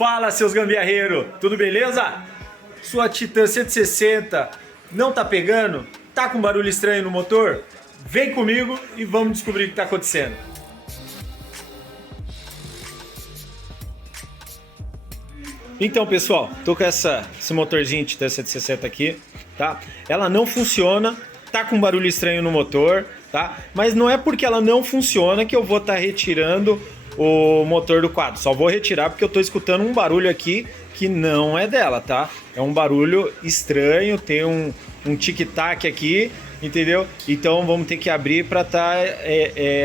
Fala, seus gambiarreiros, tudo beleza? Sua Titan 160 não tá pegando? Tá com barulho estranho no motor? Vem comigo e vamos descobrir o que tá acontecendo. Então, pessoal, tô com esse motorzinho Titan 160 aqui, tá? Ela não funciona, tá com barulho estranho no motor, tá? Mas não é porque ela não funciona que eu vou estar retirando o motor do quadro. Só vou retirar porque eu tô escutando um barulho aqui que não é dela, tá? É um barulho estranho, tem um tic-tac aqui, entendeu? Então vamos ter que abrir para estar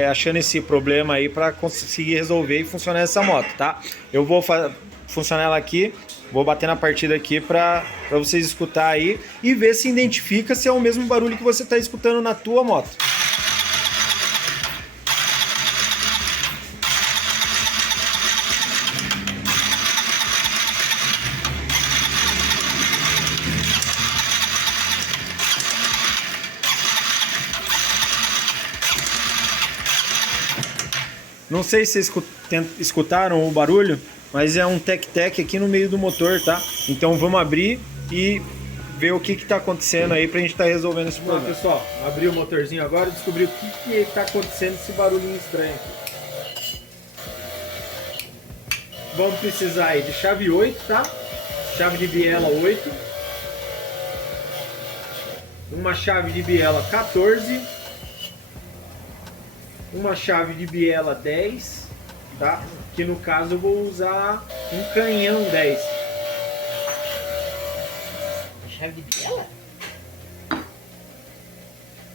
achando esse problema aí para conseguir resolver e funcionar essa moto, tá? Eu vou funcionar ela aqui, vou bater na partida aqui para vocês escutar aí e ver se identifica se é o mesmo barulho que você está escutando na tua moto. Não sei se vocês escutaram o barulho, mas é um tec-tec aqui no meio do motor, tá? Então vamos abrir e ver o que está acontecendo aí pra gente estar resolvendo esse problema. Pessoal, abri o motorzinho agora e descobri o que está acontecendo esse barulhinho estranho aqui. Vamos precisar aí de chave 8, tá? Chave de biela 8. Uma chave de biela 14. Uma chave de biela 10, tá? Que no caso eu vou usar um canhão 10. Chave de biela?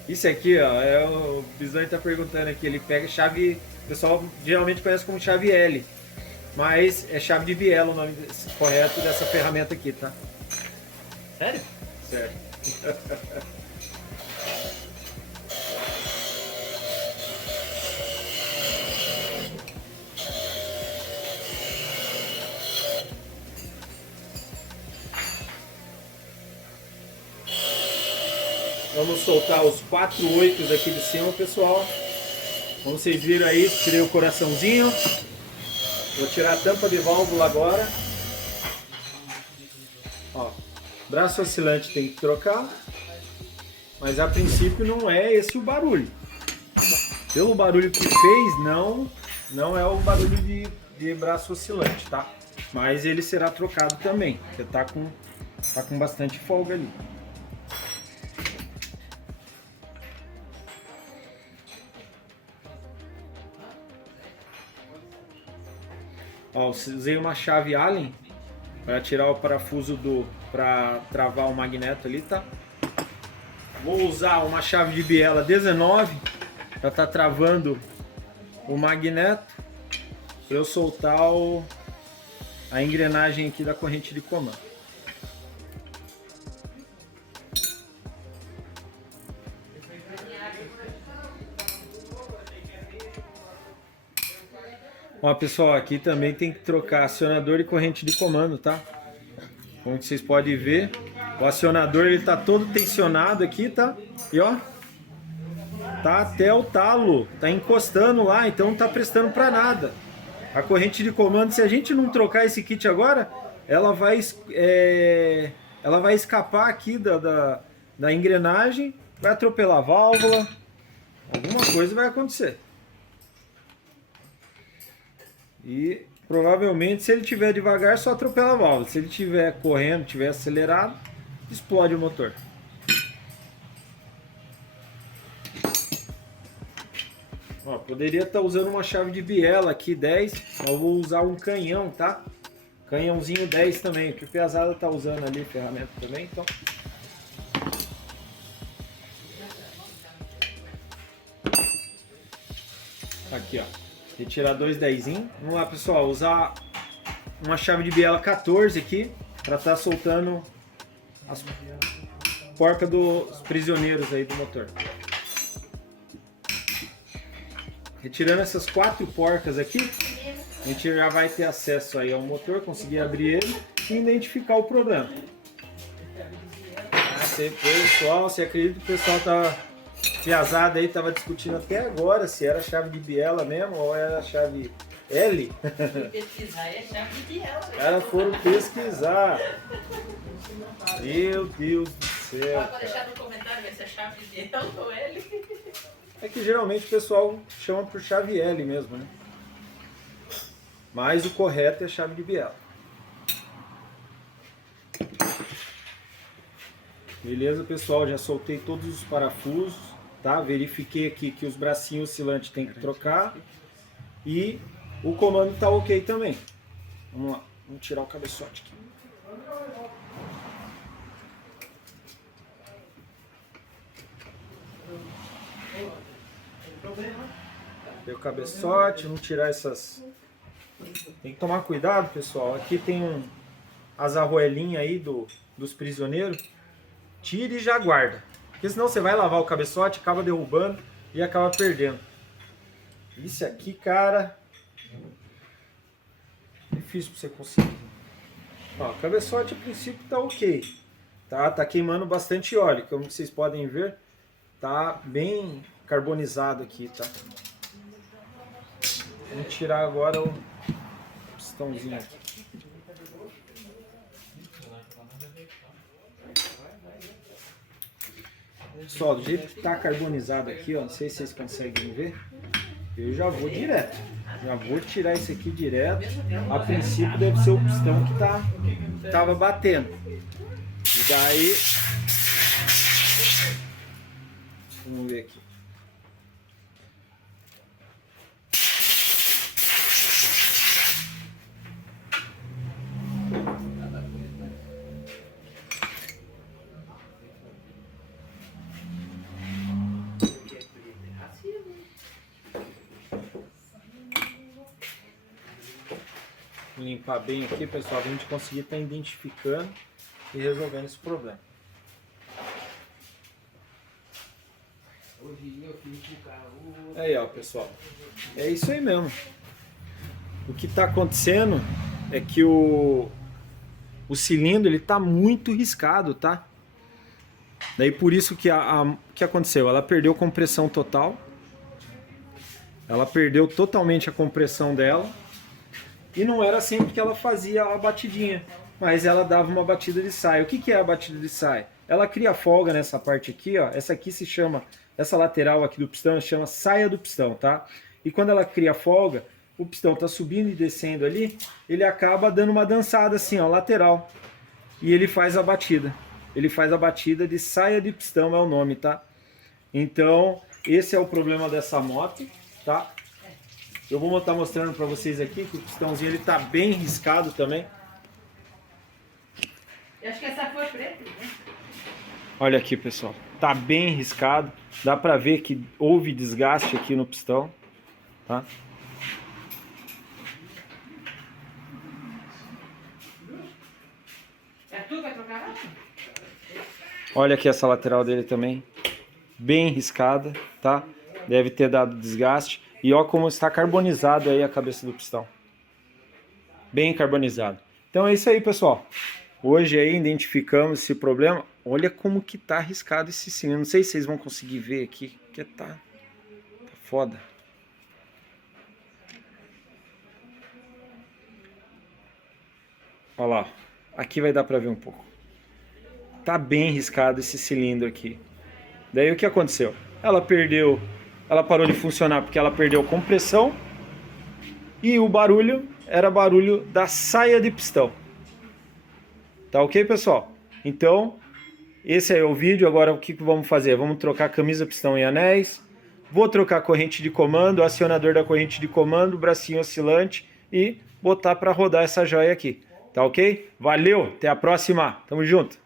Isso aqui, ó, o Bisonho tá perguntando aqui, ele pega chave, o pessoal geralmente conhece como chave L, mas é chave de biela o nome correto dessa ferramenta aqui, tá? Sério? Certo. Vamos soltar os 4 oitos aqui de cima, pessoal. Como vocês viram aí, tirei o coraçãozinho. Vou tirar a tampa de válvula agora. Ó, braço oscilante tem que trocar. Mas a princípio não é esse o barulho. Pelo barulho que fez, não é o barulho de braço oscilante, tá? Mas ele será trocado também. Você tá com bastante folga ali. Ó, usei uma chave Allen para tirar o parafuso para travar o magneto ali, tá? Vou usar uma chave de biela 19 para estar travando o magneto para eu soltar a engrenagem aqui da corrente de comando. Ó, pessoal, aqui também tem que trocar acionador e corrente de comando, tá? Como vocês podem ver, o acionador ele tá todo tensionado aqui, tá? E ó, tá até o talo, tá encostando lá, então não tá prestando para nada. A corrente de comando, se a gente não trocar esse kit agora, ela vai escapar aqui da engrenagem, vai atropelar a válvula, alguma coisa vai acontecer. E provavelmente, se ele estiver devagar, só atropela a válvula. Se ele estiver correndo, estiver acelerado, explode o motor. Ó, poderia estar usando uma chave de biela aqui 10, eu vou usar um canhão, tá? Canhãozinho 10 também, que o Piazada tá usando ali, ferramenta também, então. Aqui, ó. Retirar 2 dezinhos. Vamos lá, pessoal, usar uma chave de biela 14 aqui para estar soltando as porcas dos prisioneiros aí do motor. Retirando essas 4 porcas aqui, a gente já vai ter acesso aí ao motor, conseguir abrir ele e identificar o problema. Pessoal, você acredita que o pessoal tá Piazada aí tava discutindo até agora se era chave de biela mesmo ou era chave L. Pesquisar é chave de biela. Os caras foram pesquisar. Meu Deus do céu. Pode deixar no comentário ver se é chave de biela ou L. É que geralmente o pessoal chama por chave L mesmo, né? Mas o correto é chave de biela. Beleza, pessoal? Já soltei todos os parafusos, tá? Verifiquei aqui que os bracinhos oscilantes tem que trocar. E o comando tá ok também. Vamos lá, vamos tirar o cabeçote aqui. Tem o cabeçote, vamos tirar essas... Tem que tomar cuidado, pessoal. Aqui tem as arruelinhas aí dos prisioneiros. Tire e já guarda. Porque senão você vai lavar o cabeçote, acaba derrubando e acaba perdendo. Isso aqui, cara... Difícil pra você conseguir. Ó, o cabeçote a princípio tá ok. Tá queimando bastante óleo. Como vocês podem ver, tá bem carbonizado aqui, tá? Vamos tirar agora o pistãozinho aqui. Pessoal, do jeito que tá carbonizado aqui, ó, não sei se vocês conseguem ver, eu já vou direto. Já vou tirar esse aqui direto. A princípio deve ser o pistão que tava batendo. E daí... Vamos ver aqui. Limpar bem aqui, pessoal, a gente conseguir estar identificando e resolvendo esse problema. Aí, ó, pessoal, é isso aí mesmo. O que está acontecendo é que o cilindro ele tá muito riscado, tá? Daí por isso que que aconteceu? Ela perdeu compressão total. Ela perdeu totalmente a compressão dela. E não era sempre que ela fazia a batidinha, mas ela dava uma batida de saia. O que é a batida de saia? Ela cria folga nessa parte aqui, ó. Essa aqui se chama, essa lateral aqui do pistão se chama saia do pistão, tá? E quando ela cria folga, o pistão tá subindo e descendo ali, ele acaba dando uma dançada assim, ó, lateral. E ele faz a batida. Ele faz a batida de saia de pistão, é o nome, tá? Então, esse é o problema dessa moto, tá? Eu vou estar mostrando para vocês aqui que o pistãozinho ele tá bem riscado também. Eu acho que essa foi preta, né? Olha aqui, pessoal. Tá bem riscado. Dá para ver que houve desgaste aqui no pistão, tá? É tu que vai trocar? Olha aqui essa lateral dele também. Bem riscada, tá? Deve ter dado desgaste. E ó como está carbonizado aí a cabeça do pistão. Bem carbonizado. Então é isso aí, pessoal. Hoje aí identificamos esse problema. Olha como que tá arriscado esse cilindro. Não sei se vocês vão conseguir ver aqui, porque tá foda. Olha lá. Aqui vai dar para ver um pouco. Tá bem riscado esse cilindro aqui. Daí o que aconteceu? Ela parou de funcionar porque ela perdeu compressão e o barulho era barulho da saia de pistão. Tá ok, pessoal? Então, esse é o vídeo. Agora o que vamos fazer? Vamos trocar camisa, pistão e anéis. Vou trocar corrente de comando, acionador da corrente de comando, bracinho oscilante e botar para rodar essa joia aqui. Tá ok? Valeu, até a próxima. Tamo junto.